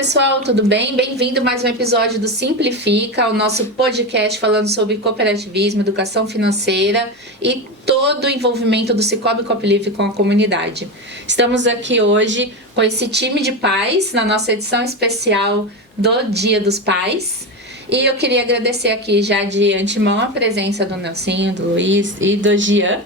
pessoal, tudo bem? Bem-vindo a mais um episódio do Simplifica, o nosso podcast falando sobre cooperativismo, educação financeira e todo o envolvimento do Sicoob Copilive com a comunidade. Estamos aqui hoje com esse time de pais na nossa edição especial do Dia dos Pais. E eu queria agradecer aqui já de antemão a presença do Nelsinho, do Luiz e do Gian,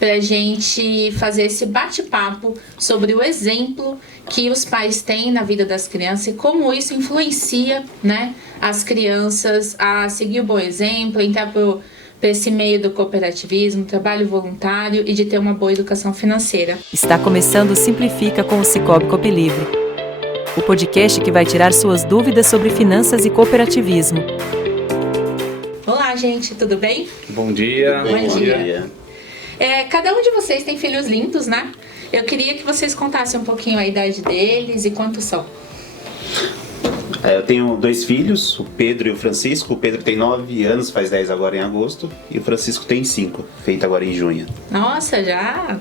para a gente fazer esse bate-papo sobre o exemplo que os pais têm na vida das crianças e como isso influencia, né, as crianças a seguir o bom exemplo, entrar para esse meio do cooperativismo, trabalho voluntário e de ter uma boa educação financeira. Está começando o Simplifica com o Sicoob Copilive, o podcast que vai tirar suas dúvidas sobre finanças e cooperativismo. Olá, gente, tudo bem? Bom dia. Bom dia. Cada um de vocês tem filhos lindos, né? Eu queria que vocês contassem um pouquinho a idade deles e quantos são. Eu tenho 2 filhos, o Pedro e o Francisco. O Pedro tem 9 anos, faz 10 agora em agosto. E o Francisco tem 5, feito agora em junho. Nossa, já?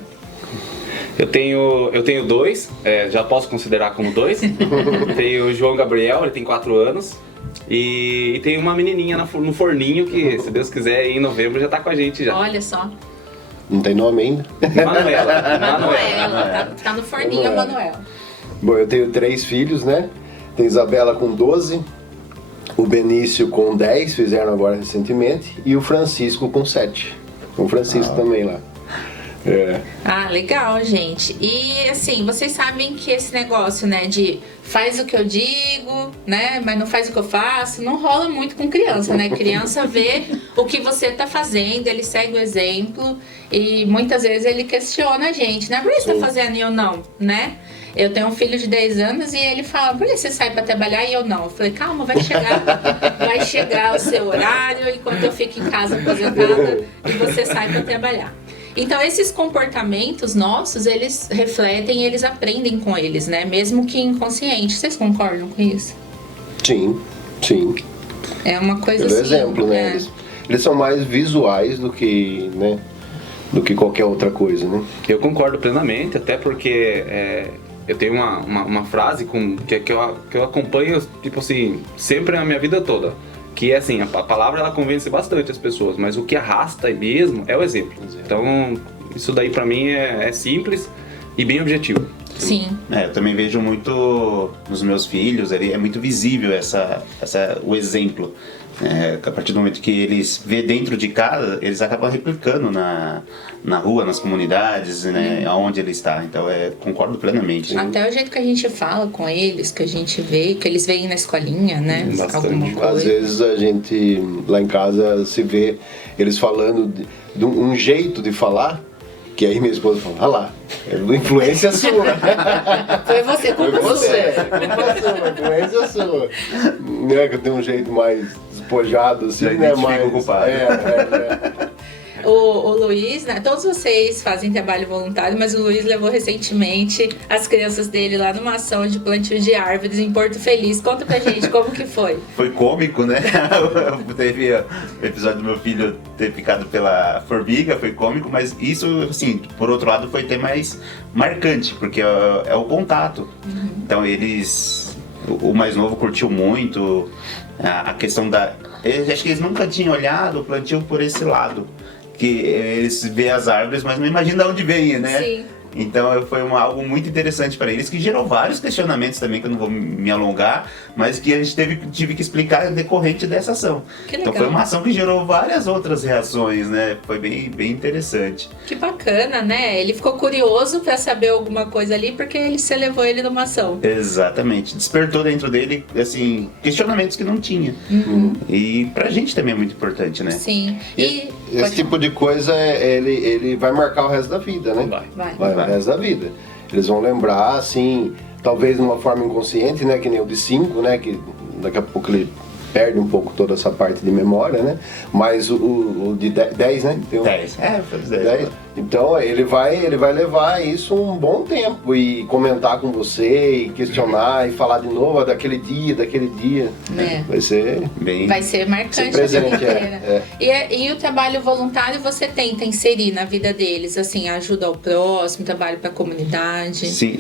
Eu tenho 2, já posso considerar como 2. Tenho o João Gabriel, ele tem 4 anos. E tem uma menininha no forninho que, se Deus quiser, em novembro já tá com a gente já. Olha só. Não tem nome ainda? Manuela. Tá no forninho, a Manuela. Bom, eu tenho 3 filhos, né? Tem Isabela com 12, o Benício com 10, fizeram agora recentemente, e o Francisco com 7. O Francisco também lá. Ah, legal, gente. E assim, vocês sabem que esse negócio, né, de faz o que eu digo, né, mas não faz o que eu faço, não rola muito com criança, né? Criança vê o que você tá fazendo, ele segue o exemplo e muitas vezes ele questiona a gente, né? Por que você tá fazendo e eu não, né? Eu tenho um filho de 10 anos e ele fala, por que você sai pra trabalhar e eu não? Eu falei, calma, vai chegar o seu horário enquanto eu fico em casa aposentada e você sai pra trabalhar. Então, esses comportamentos nossos, eles refletem e eles aprendem com eles, né? Mesmo que inconsciente. Vocês concordam com isso? Sim. É uma coisa Pelo assim... exemplo, né? Eles são mais visuais do que, né? Do que qualquer outra coisa, né? Eu concordo plenamente, até porque eu tenho uma frase que eu acompanho, tipo assim, sempre na minha vida toda. Que é assim, a palavra ela convence bastante as pessoas, mas o que arrasta mesmo é o exemplo. Então, isso daí pra mim é simples e bem objetivo. Sim. Eu também vejo muito nos meus filhos, é muito visível o exemplo. A partir do momento que eles vê dentro de casa, eles acabam replicando na rua, nas comunidades, né, aonde ele está. Então, concordo plenamente. Até o jeito que a gente fala com eles, que a gente vê, que eles veem na escolinha, né? Bastante. Alguma coisa. Às vezes a gente, lá em casa, se vê eles falando de um jeito de falar, que aí minha esposa fala, ah lá, influência sua. Foi você, culpa sua. Influência sua. Né, que eu tenho um jeito mais despojado, assim, Já né? mais Mais... culpado. O Luiz, né? Todos vocês fazem trabalho voluntário, mas o Luiz levou recentemente as crianças dele lá numa ação de plantio de árvores em Porto Feliz. Conta pra gente como que foi. Foi cômico, né? Teve o episódio do meu filho ter ficado pela formiga, foi cômico, mas isso, assim, por outro lado, foi até mais marcante, porque é o contato. Então o mais novo curtiu muito a questão acho que eles nunca tinham olhado o plantio por esse lado. Que eles veem as árvores, mas não imaginam de onde vem, né? Sim. Então foi algo muito interessante para eles, que gerou vários questionamentos também, que eu não vou me alongar, mas que a gente tive que explicar decorrente dessa ação. Que legal. Então foi uma ação que gerou várias outras reações, né? Foi bem interessante. Que bacana, né? Ele ficou curioso pra saber alguma coisa ali, porque você levou ele numa ação. Exatamente. Despertou dentro dele, assim, questionamentos que não tinha. E pra gente também é muito importante, né? Sim. Esse tipo de coisa, ele vai marcar o resto da vida, né? Vai. O resto da vida. Eles vão lembrar, assim, talvez de uma forma inconsciente, né? Que nem o de 5, né? Que daqui a pouco ele perde um pouco toda essa parte de memória, né? Mas o de 10, né? Tem 10. Foi os 10. Então ele vai levar isso um bom tempo e comentar com você e questionar e falar de novo daquele dia. Vai ser marcante presente, a vida inteira. E o trabalho voluntário você tenta inserir na vida deles, assim, ajuda ao próximo, trabalho para a comunidade. Sim,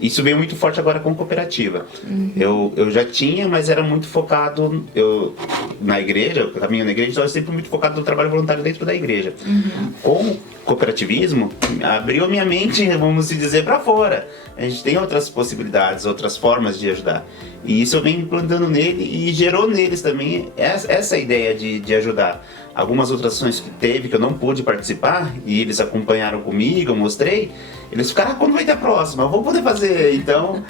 Isso veio muito forte agora com cooperativa. Eu já tinha, mas era muito focado na igreja, eu caminho na igreja, então eu sempre muito focado no trabalho voluntário dentro da igreja. Com o cooperativismo, abriu a minha mente, vamos dizer, para fora. A gente tem outras possibilidades, outras formas de ajudar. E isso eu venho implantando nele e gerou neles também essa ideia de ajudar. Algumas outras ações que teve, que eu não pude participar, e eles acompanharam comigo, eu mostrei, eles ficaram, quando vai ter a próxima? Eu vou poder fazer. Então,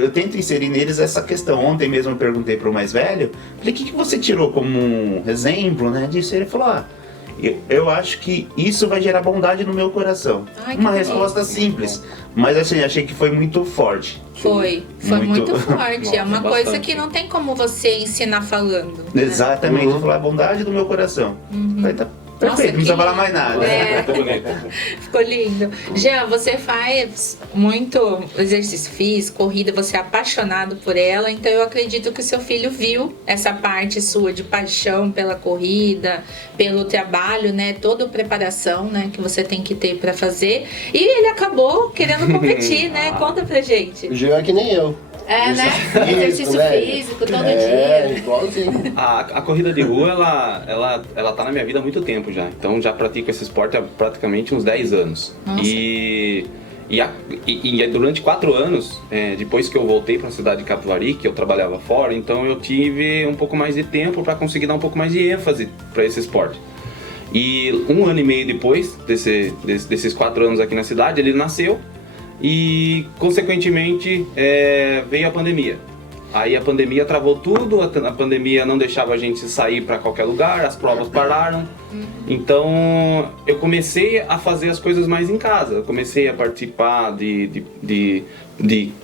eu tento inserir neles essa questão. Ontem mesmo eu perguntei para o mais velho, falei, o que você tirou como um exemplo, né, disso? Ele falou, eu acho que isso vai gerar bondade no meu coração. Ai, uma resposta simples, mas assim, achei que foi muito forte. Foi muito forte. Nossa, É uma bastante. coisa que não tem como você ensinar falando. Né? Exatamente, falar a bondade do meu coração. Falei, tá perfeito, não precisa falar mais nada. Muito bonito. Ficou lindo. Jean, você faz muito exercício físico, corrida, você é apaixonado por ela, então eu acredito que o seu filho viu essa parte sua de paixão pela corrida, pelo trabalho, né, toda a preparação, né, que você tem que ter para fazer, e ele acabou querendo competir, né? Conta pra gente. O Jean é que nem eu. É, né? Exercício né? físico todo É, dia. igualzinho. A corrida de rua, ela tá na minha vida há muito tempo já. Então já pratico esse esporte há praticamente uns 10 anos. Nossa. E durante 4 anos, depois que eu voltei para a cidade de Capivari, que eu trabalhava fora, então eu tive um pouco mais de tempo para conseguir dar um pouco mais de ênfase para esse esporte. E 1 ano e meio depois desses 4 anos aqui na cidade, ele nasceu. E, consequentemente, veio a pandemia. Aí a pandemia travou tudo, a pandemia não deixava a gente sair para qualquer lugar, as provas pararam. Então, eu comecei a fazer as coisas mais em casa. Eu comecei a participar de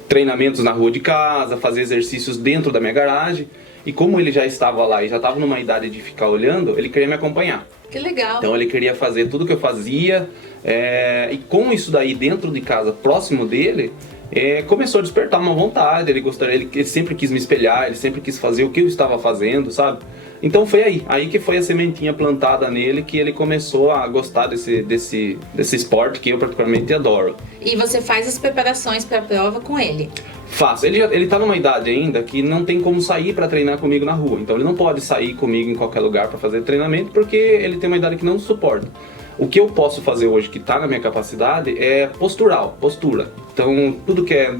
treinamentos na rua de casa, fazer exercícios dentro da minha garagem. E como ele já estava lá e já estava numa idade de ficar olhando, ele queria me acompanhar. Que legal. Então ele queria fazer tudo que eu fazia, e com isso daí dentro de casa, próximo dele, começou a despertar uma vontade. Ele sempre quis me espelhar, ele sempre quis fazer o que eu estava fazendo, sabe? Então foi aí que foi a sementinha plantada nele, que ele começou a gostar desse esporte que eu particularmente adoro. E você faz as preparações para a prova com ele? Faço. Ele tá numa idade ainda que não tem como sair para treinar comigo na rua. Então ele não pode sair comigo em qualquer lugar para fazer treinamento, porque ele tem uma idade que não suporta. O que eu posso fazer hoje, que está na minha capacidade, é postura. Então tudo que é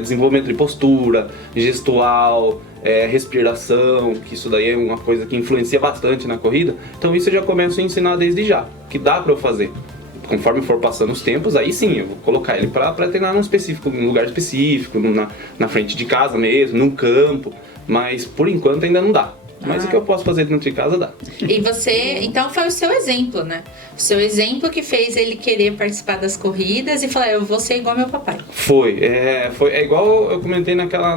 desenvolvimento de postura, gestual, respiração, que isso daí é uma coisa que influencia bastante na corrida. Então isso eu já começo a ensinar desde já, que dá para eu fazer. Conforme for passando os tempos, aí sim, eu vou colocar ele para treinar num lugar específico, na frente de casa mesmo, num campo, mas por enquanto ainda não dá. Mas o que eu posso fazer dentro de casa dá. E você, então foi o seu exemplo, né? O seu exemplo que fez ele querer participar das corridas e falar, eu vou ser igual meu papai. Foi igual eu comentei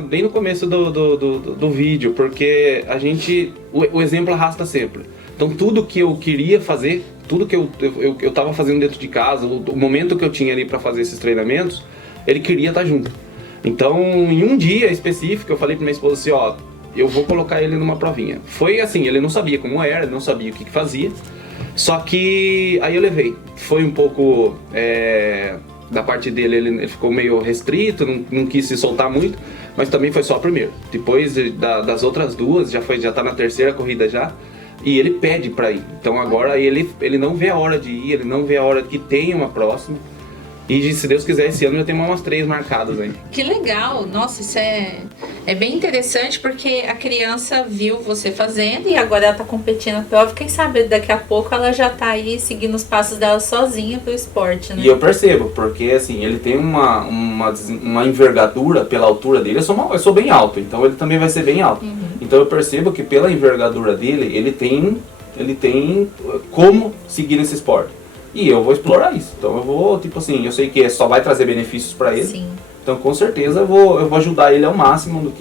bem no começo do vídeo, porque o exemplo arrasta sempre. Então tudo que eu queria fazer, tudo que eu estava fazendo dentro de casa, o momento que eu tinha ali para fazer esses treinamentos, ele queria estar junto. Então, em um dia específico, eu falei para minha esposa assim, eu vou colocar ele numa provinha. Foi assim, ele não sabia como era, ele não sabia o que fazia, só que aí eu levei. Foi um pouco, da parte dele, ele ficou meio restrito, não quis se soltar muito, mas também foi só a primeira. Depois das outras duas, já tá na terceira corrida já, e ele pede pra ir. Então agora ele não vê a hora de ir, ele não vê a hora que tenha uma próxima. E se Deus quiser, esse ano já tem umas 3 marcadas aí. Que legal! Nossa, isso é bem interessante, porque a criança viu você fazendo e agora ela tá competindo na prova. Quem sabe daqui a pouco ela já tá aí seguindo os passos dela sozinha pro esporte, né? E eu percebo, porque assim, ele tem uma envergadura pela altura dele. Eu sou bem alto, então ele também vai ser bem alto. Então eu percebo que pela envergadura dele, ele tem como seguir nesse esporte. E eu vou explorar isso. Então eu vou, eu sei que só vai trazer benefícios para ele. Sim. Então com certeza eu vou ajudar ele ao máximo no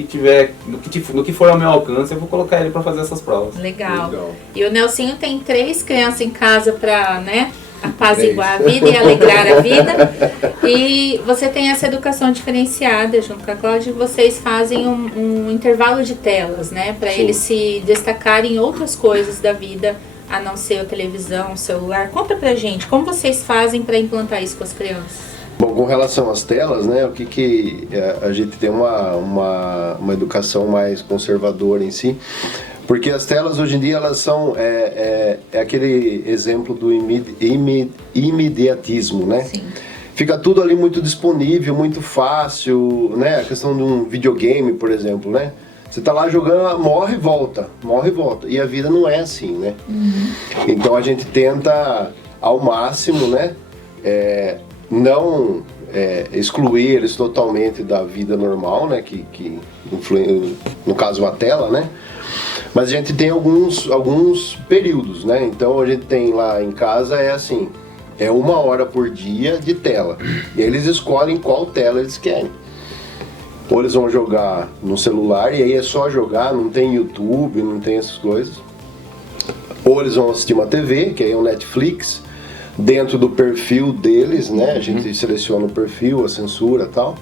que for ao meu alcance, eu vou colocar ele para fazer essas provas. Legal. E o Nelsinho tem 3 crianças em casa para, né, apaziguar a vida e alegrar a vida. E você tem essa educação diferenciada junto com a Cláudia, vocês fazem um intervalo de telas, né, para eles se destacarem em outras coisas da vida, a não ser a televisão, o celular. Conta pra gente, como vocês fazem para implantar isso com as crianças? Bom, com relação às telas, né, o que a gente tem uma educação mais conservadora em si, porque as telas hoje em dia elas são aquele exemplo do imediatismo, né? Sim. Fica tudo ali muito disponível, muito fácil, né? A questão de um videogame, por exemplo, né? Você tá lá jogando, morre e volta. E a vida não é assim, né? Então a gente tenta ao máximo, né? Não excluir eles totalmente da vida normal, né? Que influi, no caso, a tela, né? Mas a gente tem alguns períodos, né? Então a gente tem lá em casa, assim, 1 hora por dia de tela. E eles escolhem qual tela eles querem. Ou eles vão jogar no celular, e aí é só jogar, não tem YouTube, não tem essas coisas. Ou eles vão assistir uma TV, que aí é o Netflix, dentro do perfil deles, né? A gente seleciona o perfil, a censura e tal.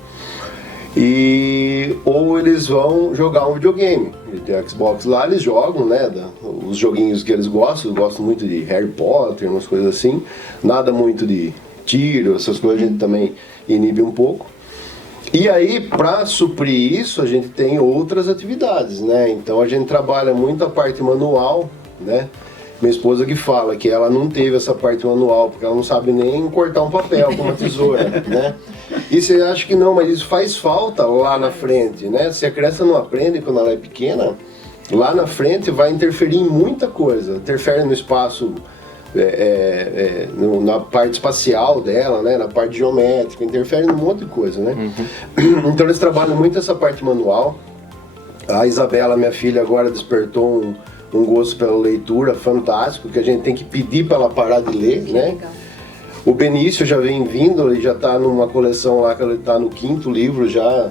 Ou eles vão jogar um videogame. Tem Xbox lá, eles jogam, né? Os joguinhos que eles gostam. Eu gosto muito de Harry Potter, umas coisas assim. Nada muito de tiro, essas coisas a gente também inibe um pouco. E aí, para suprir isso, a gente tem outras atividades, né? Então a gente trabalha muito a parte manual, né? Minha esposa que fala que ela não teve essa parte manual, porque ela não sabe nem cortar um papel com uma tesoura, né? E você acha que não, mas isso faz falta lá na frente, né? Se a criança não aprende quando ela é pequena, lá na frente vai interferir em muita coisa. Interfere no espaço, na parte espacial dela, né? Na parte geométrica, interfere em um monte de coisa, né? Então eles trabalham muito essa parte manual. A Isabela, minha filha, agora despertou um gosto pela leitura fantástico, que a gente tem que pedir para ela parar de ler, né? Legal. O Benício já vem vindo, ele já está numa coleção lá, que ele está no 5º livro já,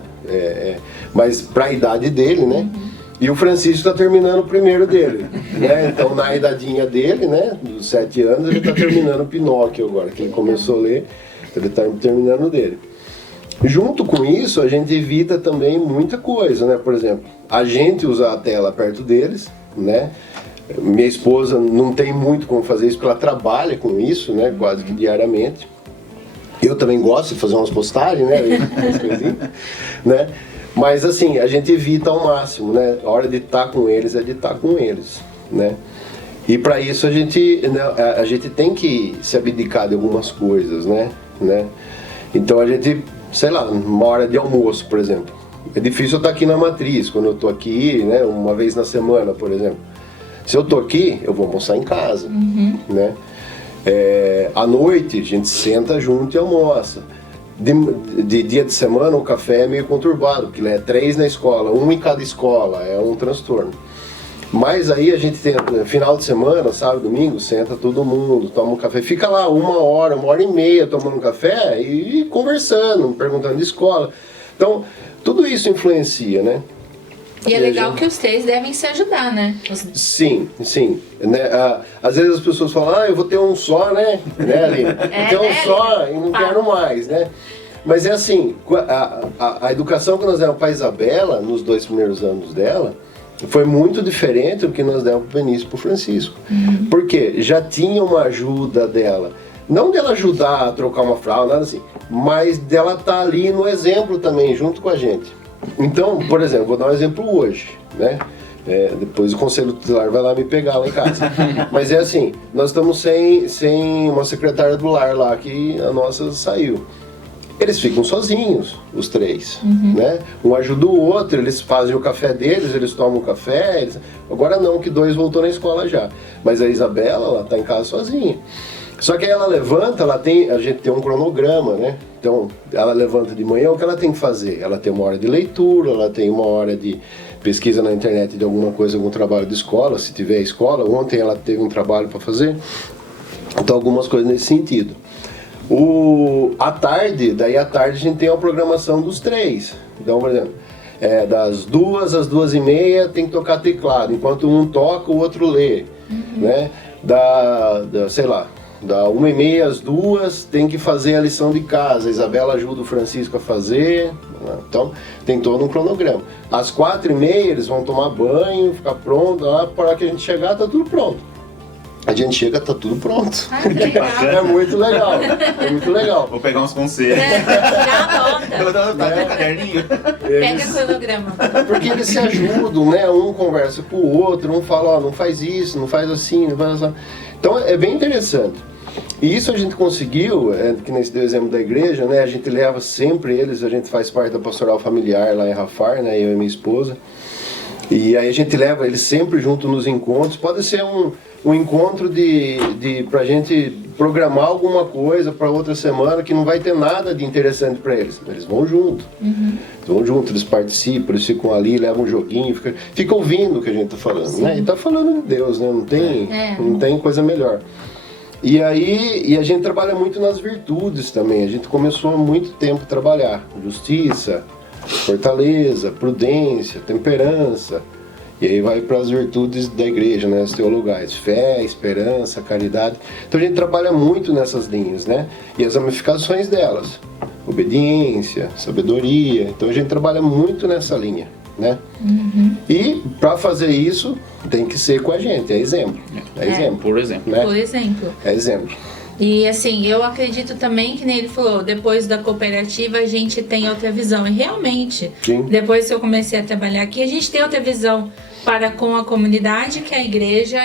mas para a idade dele, né? E o Francisco está terminando o primeiro dele, né? Então, na idadinha dele, né, dos 7 anos, ele está terminando o Pinóquio agora, que ele começou a ler, ele está terminando o dele. Junto com isso, a gente evita também muita coisa, né? Por exemplo, a gente usar a tela perto deles, né? Minha esposa não tem muito como fazer isso, porque ela trabalha com isso, né? Quase que diariamente. Eu também gosto de fazer umas postagens, né? Né? Mas assim, a gente evita ao máximo, né? A hora de estar com eles é de estar com eles, né? E para isso a gente tem que se abdicar de algumas coisas, né? Então a gente, sei lá, uma hora de almoço, por exemplo. É difícil eu estar aqui na matriz, quando eu estou aqui, né, uma vez na semana, por exemplo. Se eu estou aqui, eu vou almoçar em casa, né? À noite, a gente senta junto e almoça. De dia de semana, o café é meio conturbado, porque é 3 na escola, 1 em cada escola, é um transtorno. Mas aí a gente tem, final de semana, sábado, domingo, senta todo mundo, toma um café, fica lá 1 hora, 1h30 tomando café e conversando, perguntando de escola. Então, tudo isso influencia, né? E é legal que os 3 devem se ajudar, né? Sim. Né? Às vezes as pessoas falam, eu vou ter um só, né? Aline? Vou ter um só e não quero mais, né? Mas é assim, a educação que nós demos para a Isabela, nos 2 primeiros anos dela, foi muito diferente do que nós demos para o Benício e para o Francisco. Porque já tinha uma ajuda dela. Não dela ajudar a trocar uma fralda, nada assim, mas dela estar ali no exemplo também, junto com a gente. Então, por exemplo, vou dar um exemplo hoje, né? Depois o conselho tutelar vai lá me pegar lá em casa. Mas é assim, nós estamos sem uma secretária do lar lá, que a nossa saiu. Eles ficam sozinhos, os 3, né? Um ajuda o outro, eles fazem o café deles, eles tomam o café. Agora não, que 2 voltou na escola já. Mas a Isabela, ela está em casa sozinha. Só que aí ela levanta, a gente tem um cronograma, né? Então, ela levanta de manhã, o que ela tem que fazer? Ela tem 1 hora de leitura, ela tem 1 hora de pesquisa na internet de alguma coisa, algum trabalho de escola, se tiver escola. Ontem ela teve um trabalho para fazer. Então, algumas coisas nesse sentido. À tarde a gente tem a programação dos 3. Então, por exemplo, das 2 às 2h30 tem que tocar teclado. Enquanto um toca, o outro lê, né? Sei lá, da 1h30 às 2 tem que fazer a lição de casa. A Isabela ajuda o Francisco a fazer. Então, tem todo um cronograma. Às 4h30 eles vão tomar banho, ficar pronto. Lá, para que a gente chegar, tá tudo pronto. A a gente chega, tá tudo pronto. Ah, que legal. É muito legal, é muito legal. Vou pegar uns conselhos. Já anota. Tá no caderninho. Pega cronograma. Porque eles se ajudam, né? Um conversa com o outro, um fala, ó, não faz isso, não faz assim, não faz assim. Então é bem interessante. E isso a gente conseguiu, que nesse deu exemplo da igreja, né? A gente leva sempre eles, a gente faz parte da pastoral familiar lá em Rafar, né? Eu e minha esposa. E aí a gente leva eles sempre junto nos encontros. Pode ser um encontro pra gente programar alguma coisa para outra semana que não vai ter nada de interessante para eles. Eles vão junto. Eles vão junto, eles participam, eles ficam ali, levam um joguinho, fica ouvindo o que a gente tá falando, né? E tá falando de Deus, né? Não tem coisa melhor. E aí a gente trabalha muito nas virtudes também. A gente começou há muito tempo a trabalhar justiça, fortaleza, prudência, temperança. E aí vai para as virtudes da igreja, né, as teologais, fé, esperança, caridade. Então a gente trabalha muito nessas linhas, né? E as ramificações delas, obediência, sabedoria. Então a gente trabalha muito nessa linha, né? E para fazer isso tem que ser com a gente, é exemplo. É exemplo. Por exemplo. Né? Por exemplo. É exemplo. E assim, eu acredito também que nem ele falou, depois da cooperativa a gente tem outra visão. E realmente, Sim. depois que eu comecei a trabalhar aqui, a gente tem outra visão para com a comunidade, que a igreja,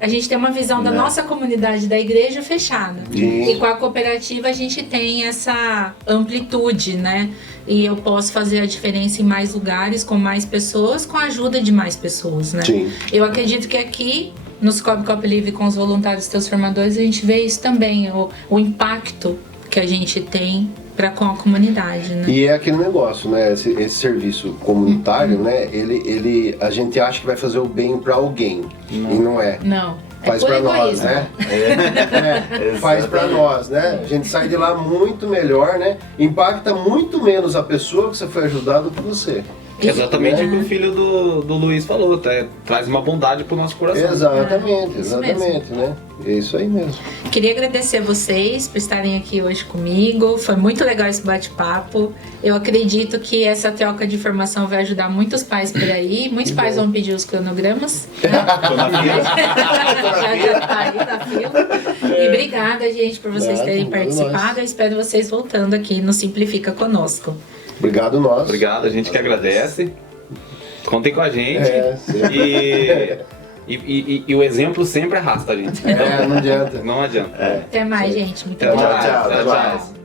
a gente tem uma visão da nossa comunidade da igreja fechada. Sim. E com a cooperativa a gente tem essa amplitude, né? E eu posso fazer a diferença em mais lugares, com mais pessoas, com a ajuda de mais pessoas, né? Sim. Eu acredito que aqui no Cicobi Coop Livre com os voluntários transformadores a gente vê isso também, o impacto que a gente tem para com a comunidade, né? E é aquele negócio, né? Esse serviço comunitário, né? A gente acha que vai fazer o bem para alguém e não é. Não. Faz é para por nós, egoísmo. né? Faz para nós, né? A gente sai de lá muito melhor, né? Impacta muito menos a pessoa que você foi ajudar do que você. Exatamente o que o filho do Luiz falou, traz uma bondade pro nosso coração. Exatamente, isso exatamente, né? É isso aí mesmo. Queria agradecer a vocês por estarem aqui hoje comigo. Foi muito legal esse bate-papo. Eu acredito que essa troca de informação vai ajudar muitos pais por aí. Muitos pais vão pedir os cronogramas. Tô na fila. Já tá aí na fila. E obrigada, gente, por vocês Nada, terem obrigado participado. Eu espero vocês voltando aqui no Simplifica Conosco. Obrigado nós. Obrigado, a gente que agradece. Contem com a gente. E o exemplo sempre arrasta a gente. Não adianta. Não adianta. Até mais, gente. Muito Até obrigada. mais. Tchau, Até tchau. mais.